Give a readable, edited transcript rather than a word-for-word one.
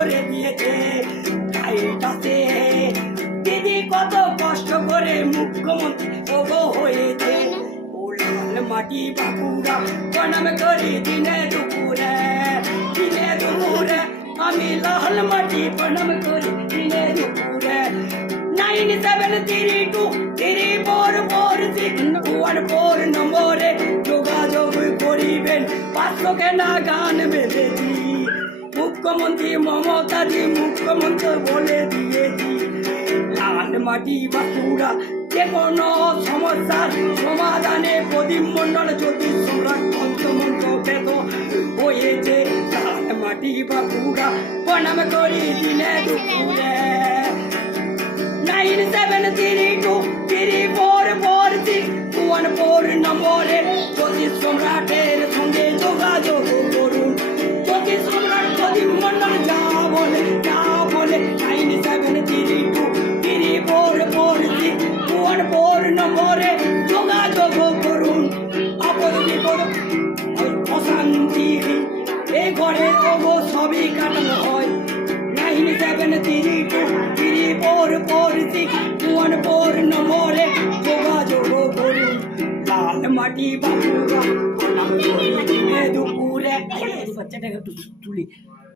করে দিয়েছে তাইটাতে দিদি কত কষ্ট করে মুখ্যমন্ত্রী ওগো হয়েছে। ও লাল মাটি বাঁকুড়া প্রণাম করি দিনে দুপুরে আমি লাল মাটি প্রণাম করি দিনে দুপুরে। 97323446 নম্বরে যোগাযোগ করিবেন। 500 কেনা গান বেঁধেছি মুখ্যমন্ত্রী মমতাজি মুখ্যমন্ত্রী বলে দিয়েছি। লাল মাটি বাঁকুড়া যে কোনো সমস্যার সমাধানে প্রদীপ মণ্ডল জ্যোতিষ সম্রাট পঞ্চমন্ত্র পেত হয়েছে। লাল মাটি বাঁকুড়া প্রণাম করি দিনে দুপুরে। 97323446 নম্বরে জ্যোতিষ সম্রাটের সঙ্গে যোগাযোগ করুন। জ্যোতিষ সম্রাট প্রদীপ মণ্ডল যা বলে 97323446 নম্বরে যোগাযোগ করুন। আপদ বিপদ অশান্তি এই ঘরে ওগো সবই কাটানো হয়। 97323446 নম্বরে যোগাযোগ করুন। লাল মাটি বাঁকুড়া দুপুরে বাচ্চাটাকে একটু তুলি।